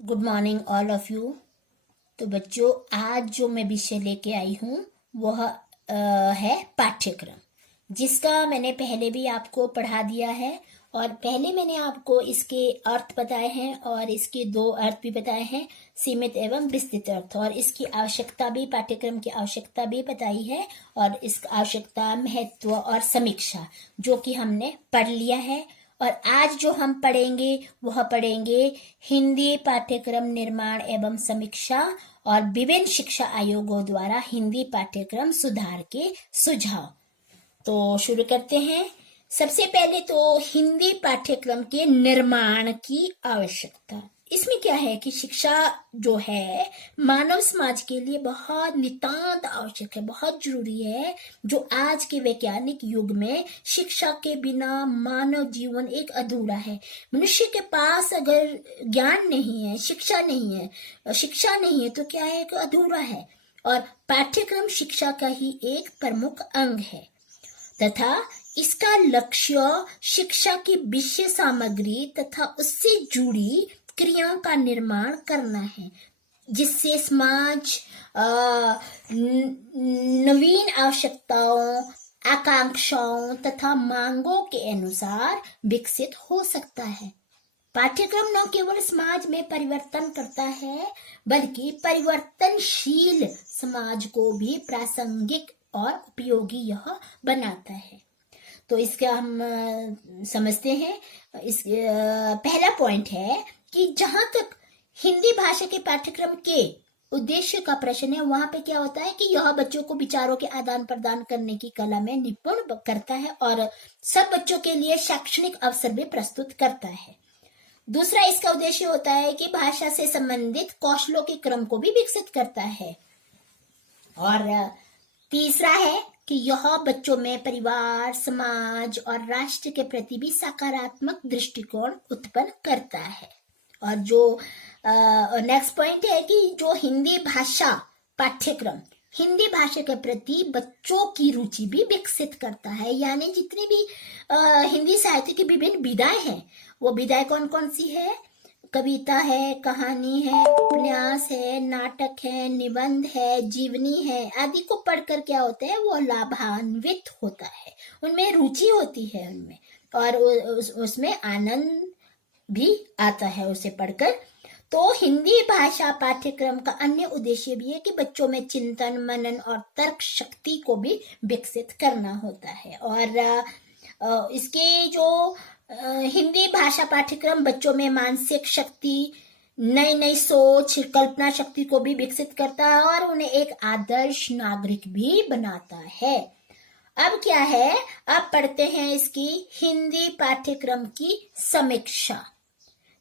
Good morning all of you. तो बच्चों, आज जो मैं विषय लेके आई हूँ वह है पाठ्यक्रम, जिसका मैंने पहले भी आपको पढ़ा दिया है। और पहले मैंने आपको इसके अर्थ बताए हैं और इसके दो अर्थ भी बताए हैं, सीमित एवं विस्तृत अर्थ, और इसकी आवश्यकता भी, पाठ्यक्रम की आवश्यकता भी बताई है। और इस आवश्यकता, महत्व और समीक्षा जो कि हमने पढ़ लिया है। और आज जो हम पढ़ेंगे वह पढ़ेंगे हिंदी पाठ्यक्रम निर्माण एवं समीक्षा और विभिन्न शिक्षा आयोगों द्वारा हिंदी पाठ्यक्रम सुधार के सुझाव। तो शुरू करते हैं। सबसे पहले तो हिंदी पाठ्यक्रम के निर्माण की आवश्यकता। इसमें क्या है कि शिक्षा जो है मानव समाज के लिए बहुत नितांत आवश्यक है, बहुत जरूरी है। जो आज के वैज्ञानिक युग में शिक्षा के बिना मानव जीवन एक अधूरा है। मनुष्य के पास अगर ज्ञान नहीं है, शिक्षा नहीं है तो क्या है कि अधूरा है। और पाठ्यक्रम शिक्षा का ही एक प्रमुख अंग है तथा इसका लक्ष्य शिक्षा की विषय सामग्री तथा उससे जुड़ी क्रियाओं का निर्माण करना है, जिससे समाज नवीन आवश्यकताओं, आकांक्षाओं तथा मांगों के अनुसार विकसित हो सकता है। पाठ्यक्रम न केवल समाज में परिवर्तन करता है बल्कि परिवर्तनशील समाज को भी प्रासंगिक और उपयोगी यह बनाता है। तो इसका हम समझते हैं। इस पहला पॉइंट है कि जहां तक हिंदी भाषा के पाठ्यक्रम के उद्देश्य का प्रश्न है, वहां पे क्या होता है कि यह बच्चों को विचारों के आदान प्रदान करने की कला में निपुण करता है और सब बच्चों के लिए शैक्षणिक अवसर भी प्रस्तुत करता है। दूसरा इसका उद्देश्य होता है कि भाषा से संबंधित कौशलों के क्रम को भी विकसित करता है। और तीसरा है कि यह बच्चों में परिवार, समाज और राष्ट्र के प्रति भी सकारात्मक दृष्टिकोण उत्पन्न करता है। और जो नेक्स्ट पॉइंट है कि जो हिंदी भाषा पाठ्यक्रम हिंदी भाषा के प्रति बच्चों की रुचि भी विकसित करता है। यानी जितनी भी हिंदी साहित्य की विभिन्न विधाएं हैं, वो विधाएं कौन कौन सी है? कविता है, कहानी है, उपन्यास है, नाटक है, निबंध है, जीवनी है आदि को पढ़कर क्या होता है, वो लाभान्वित होता है, उनमें रुचि होती है उनमें, और उसमें आनंद भी आता है उसे पढ़कर। तो हिंदी भाषा पाठ्यक्रम का अन्य उद्देश्य भी है कि बच्चों में चिंतन, मनन और तर्क शक्ति को भी विकसित करना होता है। और इसके जो हिंदी भाषा पाठ्यक्रम बच्चों में मानसिक शक्ति, नई नई सोच, कल्पना शक्ति को भी विकसित करता है और उन्हें एक आदर्श नागरिक भी बनाता है। अब क्या है, अब पढ़ते हैं इसकी हिंदी पाठ्यक्रम की समीक्षा।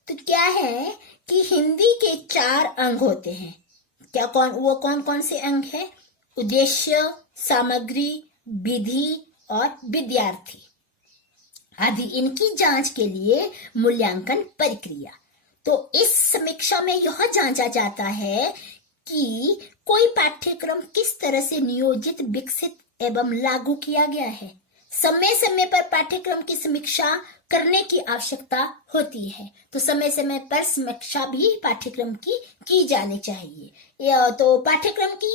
तो क्या है कि हिंदी के 4 अंग होते हैं। कौन कौन से अंग है? उद्देश्य, सामग्री, विधि और विद्यार्थी आदि। इनकी जांच के लिए मूल्यांकन प्रक्रिया। तो इस समीक्षा में यह जांचा जाता है कि कोई पाठ्यक्रम किस तरह से नियोजित, विकसित एवं लागू किया गया है। समय समय पर पाठ्यक्रम की समीक्षा करने की आवश्यकता होती है। तो समय समय पर समीक्षा भी पाठ्यक्रम की जानी चाहिए। तो पाठ्यक्रम की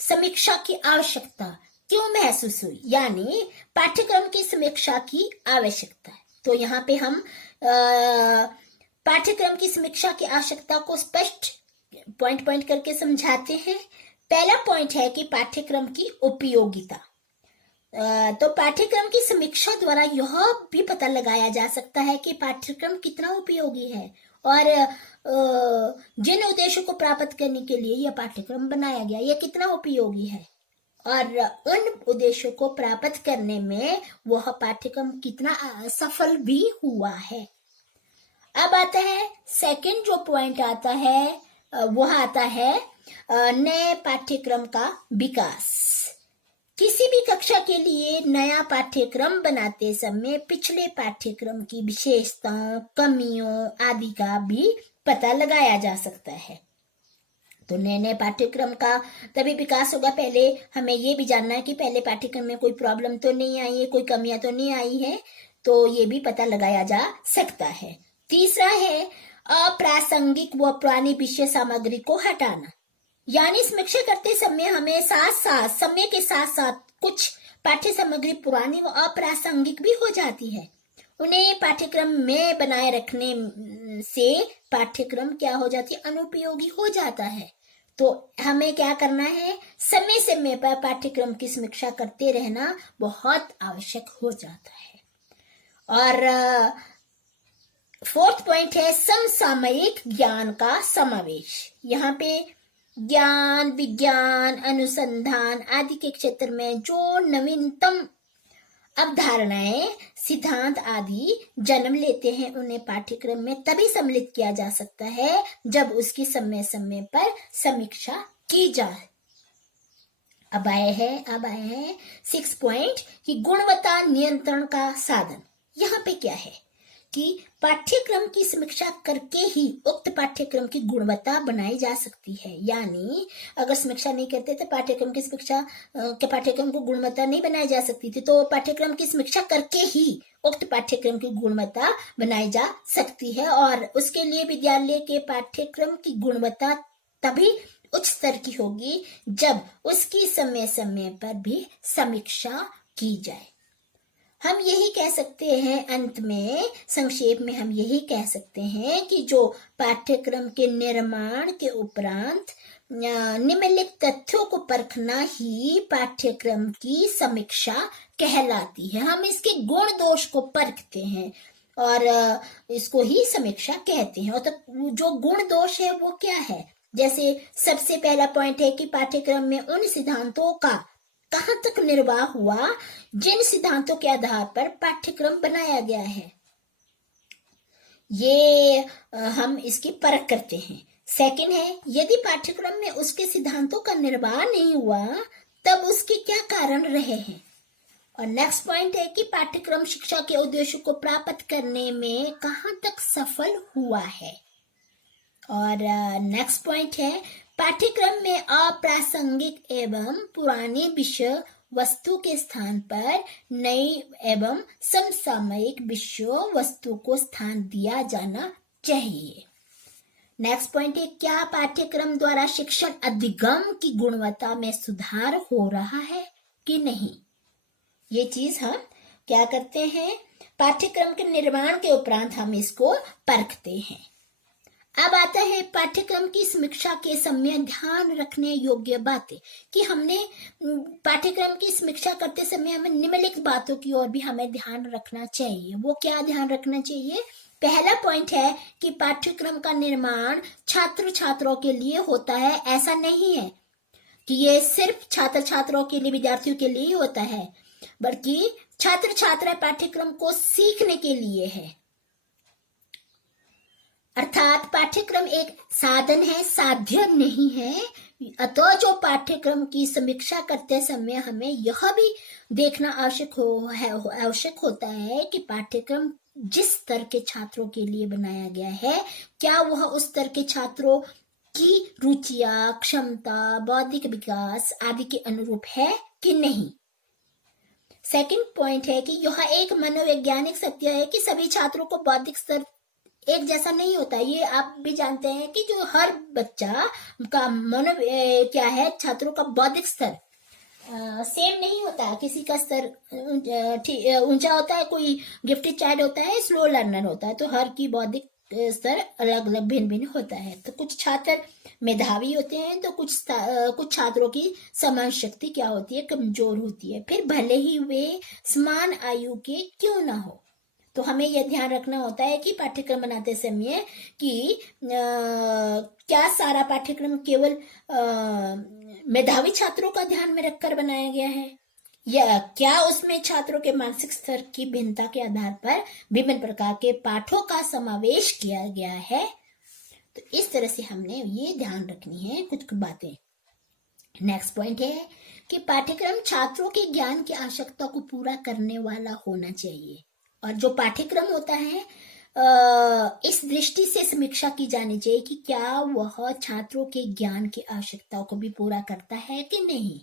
समीक्षा की आवश्यकता क्यों महसूस हुई, यानी पाठ्यक्रम की समीक्षा की आवश्यकता है। तो यहाँ पे हम पाठ्यक्रम की समीक्षा की आवश्यकता को स्पष्ट पॉइंट करके समझाते हैं। पहला पॉइंट है कि पाठ्यक्रम की उपयोगिता। तो पाठ्यक्रम की समीक्षा द्वारा यह भी पता लगाया जा सकता है कि पाठ्यक्रम कितना उपयोगी है और जिन उद्देश्यों को प्राप्त करने के लिए यह पाठ्यक्रम बनाया गया, यह कितना उपयोगी है और उन उद्देश्यों को प्राप्त करने में वह पाठ्यक्रम कितना सफल भी हुआ है। अब आता है सेकंड जो पॉइंट आता है, वह आता है नए पाठ्यक्रम का विकास। किसी भी कक्षा के लिए नया पाठ्यक्रम बनाते समय पिछले पाठ्यक्रम की विशेषताओं, कमियों आदि का भी पता लगाया जा सकता है। तो नए पाठ्यक्रम का तभी विकास होगा, पहले हमें ये भी जानना है कि पहले पाठ्यक्रम में कोई प्रॉब्लम तो नहीं आई है, कोई कमियां तो नहीं आई है, तो ये भी पता लगाया जा सकता है। तीसरा है अप्रासंगिक व पुरानी विषय सामग्री को हटाना, यानी समीक्षा करते समय हमें साथ साथ समय के साथ साथ कुछ पाठ्य सामग्री पुरानी व अप्रासंगिक भी हो जाती है। उन्हें पाठ्यक्रम में बनाए रखने से पाठ्यक्रम क्या हो जाती है, अनुपयोगी हो जाता है। तो हमें क्या करना है, समय समय पर पाठ्यक्रम की समीक्षा करते रहना बहुत आवश्यक हो जाता है। और फोर्थ पॉइंट है समसामयिक ज्ञान का समावेश। यहाँ पे ज्ञान, विज्ञान, अनुसंधान आदि के क्षेत्र में जो नवीनतम अवधारणाएं, सिद्धांत आदि जन्म लेते हैं, उन्हें पाठ्यक्रम में तभी सम्मिलित किया जा सकता है जब उसकी समय समय पर समीक्षा की जाए। अब आए हैं 6 पॉइंट कि गुणवत्ता नियंत्रण का साधन। यहाँ पे क्या है कि पाठ्यक्रम की समीक्षा करके ही उक्त पाठ्यक्रम की गुणवत्ता बनाई जा सकती है। यानी अगर समीक्षा नहीं करते तो पाठ्यक्रम की समीक्षा के पाठ्यक्रम को गुणवत्ता नहीं बनाई जा सकती थी। तो पाठ्यक्रम की समीक्षा करके ही उक्त पाठ्यक्रम की गुणवत्ता बनाई जा सकती है, और उसके लिए विद्यालय के पाठ्यक्रम की गुणवत्ता तभी उच्च स्तर की होगी जब उसकी समय समय पर भी समीक्षा की जाए। हम यही कह सकते हैं, अंत में संक्षेप में हम यही कह सकते हैं कि जो पाठ्यक्रम के निर्माण के उपरांत निम्नलिखित तथ्यों को परखना ही पाठ्यक्रम की समीक्षा कहलाती है। हम इसके गुण दोष को परखते हैं और इसको ही समीक्षा कहते हैं। और तो जो गुण दोष है वो क्या है, जैसे सबसे पहला पॉइंट है कि पाठ्यक्रम में उन सिद्धांतों का कहाँ तक निर्वाह हुआ जिन सिद्धांतों के आधार पर पाठ्यक्रम बनाया गया है, ये हम इसकी परख करते हैं। सेकंड है, यदि पाठ्यक्रम में उसके सिद्धांतों का निर्वाह नहीं हुआ तब उसके क्या कारण रहे हैं। और नेक्स्ट पॉइंट है कि पाठ्यक्रम शिक्षा के उद्देश्य को प्राप्त करने में कहाँ तक सफल हुआ है। और नेक्स्ट पॉइंट है, पाठ्यक्रम में अप्रासंगिक एवं पुरानी विषय वस्तु के स्थान पर नई एवं समसामयिक विषय वस्तु को स्थान दिया जाना चाहिए। नेक्स्ट पॉइंट है, क्या पाठ्यक्रम द्वारा शिक्षण अधिगम की गुणवत्ता में सुधार हो रहा है कि नहीं। ये चीज हम क्या करते हैं, पाठ्यक्रम के निर्माण के उपरांत हम इसको परखते हैं। अब आता है पाठ्यक्रम की समीक्षा के समय ध्यान रखने योग्य बातें, कि हमने पाठ्यक्रम की समीक्षा करते समय हमें निम्नलिखित बातों की ओर भी हमें ध्यान रखना चाहिए। वो क्या ध्यान रखना चाहिए, पहला पॉइंट है कि पाठ्यक्रम का निर्माण छात्र छात्रों के लिए होता है। ऐसा नहीं है कि ये सिर्फ छात्र छात्रों के लिए, विद्यार्थियों के लिए ही होता है, बल्कि छात्र छात्रा पाठ्यक्रम को सीखने के लिए है। अर्थात पाठ्यक्रम एक साधन है, साध्य नहीं है। अतः जो पाठ्यक्रम की समीक्षा करते समय हमें यह भी देखना आवश्यक होता है कि पाठ्यक्रम जिस स्तर के छात्रों के लिए बनाया गया है, क्या वह उस स्तर के छात्रों की रुचियां, क्षमता, बौद्धिक विकास आदि के अनुरूप है कि नहीं। सेकंड पॉइंट है कि यह एक मनोवैज्ञानिक सत्य है कि सभी छात्रों को बौद्धिक स्तर एक जैसा नहीं होता। ये आप भी जानते हैं कि जो हर बच्चा का क्या है, छात्रों का बौद्धिक स्तर सेम नहीं होता। किसी का स्तर ऊंचा होता है, कोई गिफ्टेड चाइल्ड होता है, स्लो लर्नर होता है, तो हर की बौद्धिक स्तर अलग अलग भिन्न भिन्न होता है। तो कुछ छात्र मेधावी होते हैं, तो कुछ छात्रों की समझ शक्ति क्या होती है, कमजोर होती है, फिर भले ही वे समान आयु के क्यों ना हो। तो हमें यह ध्यान रखना होता है कि पाठ्यक्रम बनाते समय कि क्या सारा पाठ्यक्रम केवल मेधावी छात्रों का ध्यान में रखकर बनाया गया है, या क्या उसमें छात्रों के मानसिक स्तर की भिन्नता के आधार पर विभिन्न प्रकार के पाठों का समावेश किया गया है। तो इस तरह से हमने ये ध्यान रखनी है कुछ बातें। नेक्स्ट पॉइंट है कि पाठ्यक्रम छात्रों के ज्ञान की आवश्यकता को पूरा करने वाला होना चाहिए, और जो पाठ्यक्रम होता है इस दृष्टि से समीक्षा की जानी चाहिए कि क्या वह छात्रों के ज्ञान की आवश्यकताओं को भी पूरा करता है कि नहीं।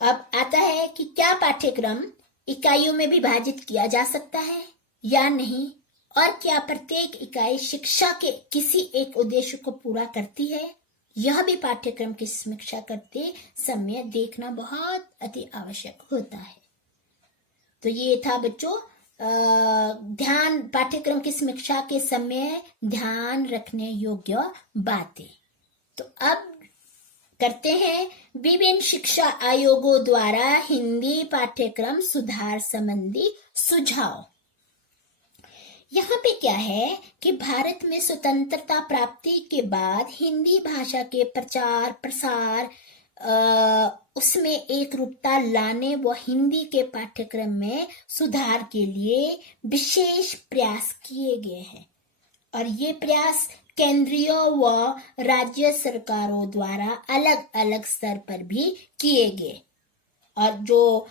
अब आता है कि क्या पाठ्यक्रम इकाइयों में विभाजित किया जा सकता है या नहीं। और क्या प्रत्येक इकाई शिक्षा के किसी एक उद्देश्य को पूरा करती है, यह भी पाठ्यक्रम की समीक्षा करते समय देखना बहुत अति आवश्यक होता है। तो ये था बच्चों ध्यान पाठ्यक्रम की समीक्षा के समय ध्यान रखने योग्य बातें। तो अब करते हैं विभिन्न शिक्षा आयोगों द्वारा हिंदी पाठ्यक्रम सुधार संबंधी सुझाव। यहाँ पे क्या है कि भारत में स्वतंत्रता प्राप्ति के बाद हिंदी भाषा के प्रचार प्रसार उसमें एक रूपता लाने व हिंदी के पाठ्यक्रम में सुधार के लिए विशेष प्रयास किए गए हैं और ये प्रयास केंद्रीय व राज्य सरकारों द्वारा अलग अलग स्तर पर भी किए गए और जो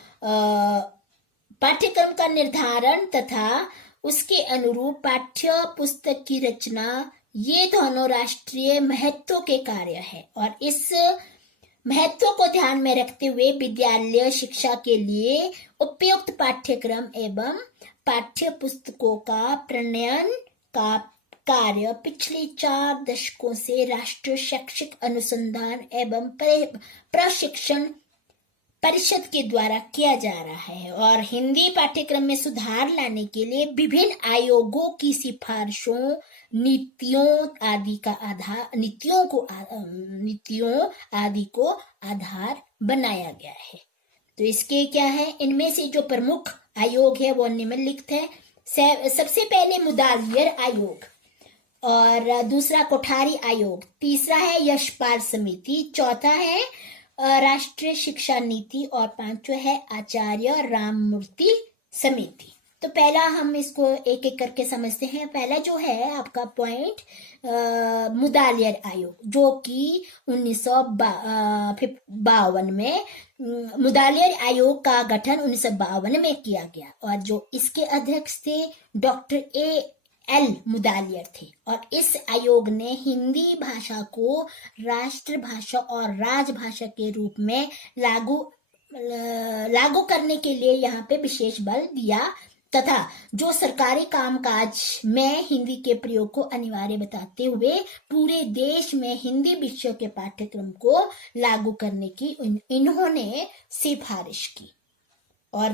पाठ्यक्रम का निर्धारण तथा उसके अनुरूप पाठ्य पुस्तक की रचना ये दोनों राष्ट्रीय महत्व के कार्य है और इस महत्व को ध्यान में रखते हुए विद्यालय शिक्षा के लिए उपयुक्त पाठ्यक्रम एवं पाठ्य पुस्तकों का प्रणयन का कार्य पिछले 4 दशकों से राष्ट्रीय शैक्षिक अनुसंधान एवं प्रशिक्षण परिषद के द्वारा किया जा रहा है और हिंदी पाठ्यक्रम में सुधार लाने के लिए विभिन्न आयोगों की सिफारिशों नीतियों आदि को आधार बनाया गया है। तो इसके क्या है, इनमें से जो प्रमुख आयोग है वो निम्नलिखित है। सबसे पहले मुदालियर आयोग और दूसरा कोठारी आयोग, तीसरा है यशपाल समिति, चौथा है राष्ट्रीय शिक्षा नीति और पांचवा है आचार्य राममूर्ति समिति। तो पहला हम इसको एक एक करके समझते हैं। पहला जो है आपका पॉइंट मुदालियर आयोग जो कि 1952 में मुदालियर आयोग का गठन 1952 में किया गया और जो इसके अध्यक्ष थे डॉक्टर एल मुदालियर थे और इस आयोग ने हिंदी भाषा को राष्ट्रभाषा और राजभाषा के रूप में लागू करने के लिए यहाँ पे विशेष बल दिया तथा जो सरकारी कामकाज में हिंदी के प्रयोग को अनिवार्य बताते हुए पूरे देश में हिंदी विषय के पाठ्यक्रम को लागू करने की इन्होंने सिफारिश की और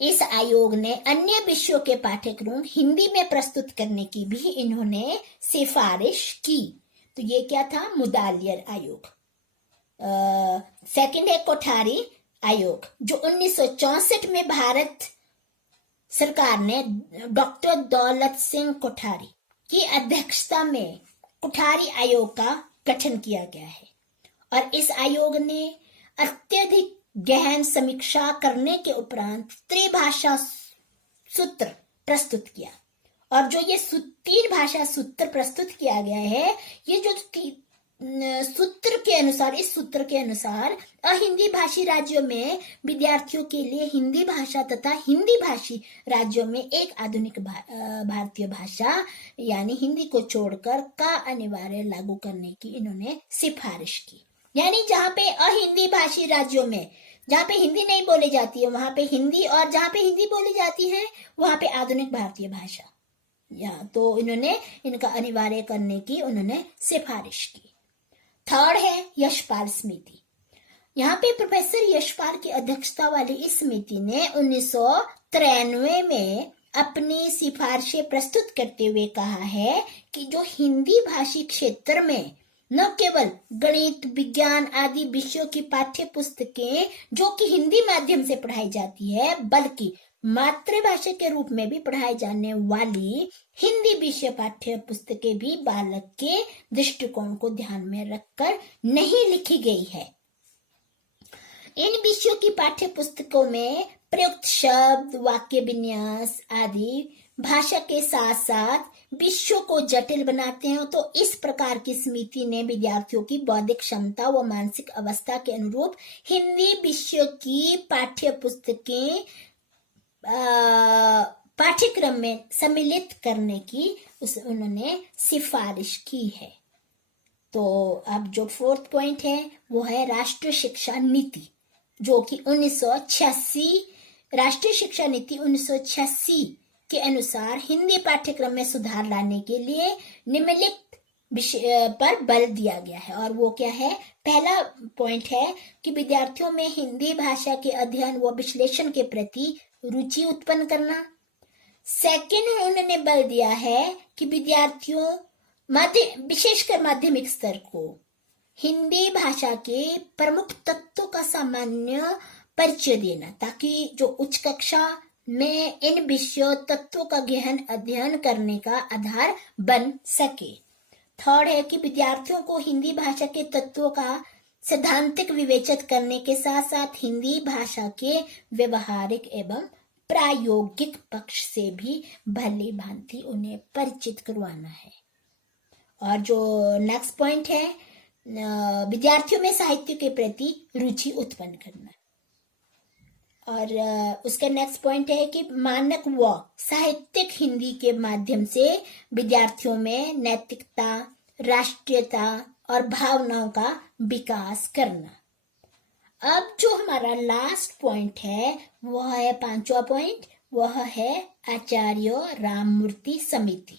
इस आयोग ने अन्य विषयों के पाठ्यक्रम हिंदी में प्रस्तुत करने की भी इन्होंने सिफारिश की। तो ये क्या था, मुदालियर आयोग। सेकंड है कोठारी आयोग जो 1964 में भारत सरकार ने डॉक्टर दौलत सिंह कोठारी की अध्यक्षता में कोठारी आयोग का गठन किया गया है और इस आयोग ने अत्यधिक गहन समीक्षा करने के उपरांत त्रिभाषा सूत्र प्रस्तुत किया और जो ये 3 भाषा सूत्र प्रस्तुत किया गया है, ये जो सूत्र के अनुसार अहिंदी भाषी राज्यों में विद्यार्थियों के लिए हिंदी भाषा तथा हिंदी भाषी राज्यों में एक आधुनिक भारतीय भाषा यानी हिंदी को छोड़कर का अनिवार्य लागू करने की इन्होंने सिफारिश की। यानी जहाँ पे अहिंदी भाषी राज्यों में जहाँ पे हिंदी नहीं बोली जाती है वहां पे हिंदी और जहाँ पे हिंदी बोली जाती है वहां पे आधुनिक भारतीय भाषा तो इन्होंने इनका अनिवार्य करने की उन्होंने सिफारिश की। थर्ड है यशपाल समिति। यहाँ पे प्रोफेसर यशपाल की अध्यक्षता वाली इस समिति ने 1993 में अपनी सिफारिशें प्रस्तुत करते हुए कहा है कि जो हिंदी भाषी क्षेत्र में न केवल गणित विज्ञान आदि विषयों की पाठ्य पुस्तकें जो कि हिंदी माध्यम से पढ़ाई जाती है बल्कि मातृभाषा के रूप में भी पढ़ाई जाने वाली हिंदी विषय पाठ्य पुस्तकें भी बालक के दृष्टिकोण को ध्यान में रखकर नहीं लिखी गई है। इन विषयों की पाठ्य पुस्तकों में प्रयुक्त शब्द वाक्य विन्यास आदि भाषा के साथ साथ विषयों को जटिल बनाते हैं। तो इस प्रकार की समिति ने विद्यार्थियों की बौद्धिक क्षमता व मानसिक अवस्था के अनुरूप हिंदी विषयों की पाठ्य पुस्तकें पाठ्यक्रम में सम्मिलित करने की उन्होंने सिफारिश की है। तो अब जो 4th पॉइंट है वो है राष्ट्रीय शिक्षा नीति जो कि 1986 राष्ट्रीय शिक्षा नीति 1986 के अनुसार हिंदी पाठ्यक्रम में सुधार लाने के लिए निम्नलिखित विषय पर बल दिया गया है। और वो क्या है? पहला पॉइंट है कि विद्यार्थियों में हिंदी भाषा के अध्ययन व विश्लेषण के प्रति रुचि उत्पन्न करना। सेकंड, उन्होंने बल दिया है कि विद्यार्थियों विशेषकर माध्यमिक स्तर को हिंदी भाषा के प्रमुख तत्वों का सामान्य परिचय देना, ताकि जो उच्च कक्षा में इन विषयों तत्वों का गहन अध्ययन करने का आधार बन सके। थर्ड है कि विद्यार्थियों को हिंदी भाषा के तत्वों का सैद्धांतिक विवेचन करने के साथ साथ हिंदी भाषा के व्यवहारिक एवं प्रायोगिक पक्ष से भी भली भांति उन्हें परिचित करवाना है। और जो नेक्स्ट पॉइंट है, विद्यार्थियों में साहित्य के प्रति रुचि उत्पन्न करना। और उसका नेक्स्ट पॉइंट है कि मानक व साहित्यिक हिंदी के माध्यम से विद्यार्थियों में नैतिकता, राष्ट्रीयता और भावनाओं का विकास करना। अब जो हमारा लास्ट पॉइंट है वह है पांचवा पॉइंट, वह है आचार्य राममूर्ति समिति।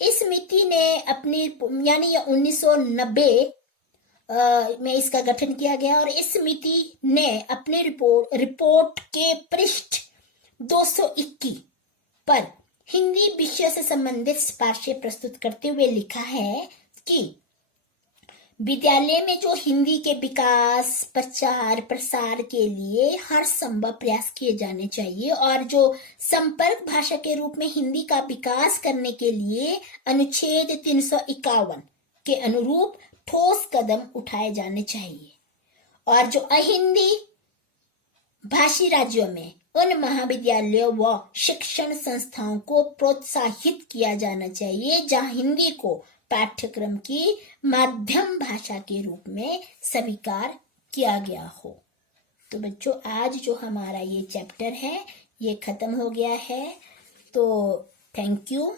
इस समिति ने अपनी यानी 1990 में इसका गठन किया गया और इस समिति ने अपने रिपोर्ट के पृष्ठ 221 पर हिंदी विषय से संबंधित सिफारिशें प्रस्तुत करते हुए लिखा है कि विद्यालय में जो हिंदी के विकास, प्रचार, प्रसार के लिए हर संभव प्रयास किए जाने चाहिए और जो संपर्क भाषा के रूप में हिंदी का विकास करने के लिए अनुच्छेद 351 के अनुरूप ठोस कदम उठाए जाने चाहिए। और जो अहिंदी भाषी राज्यों में उन महाविद्यालयों व शिक्षण संस्थाओं को प्रोत्साहित किया जाना चाहिए जहां हिंदी को पाठ्यक्रम की माध्यम भाषा के रूप में स्वीकार किया गया हो। तो बच्चों, आज जो हमारा ये चैप्टर है ये खत्म हो गया है। तो थैंक यू।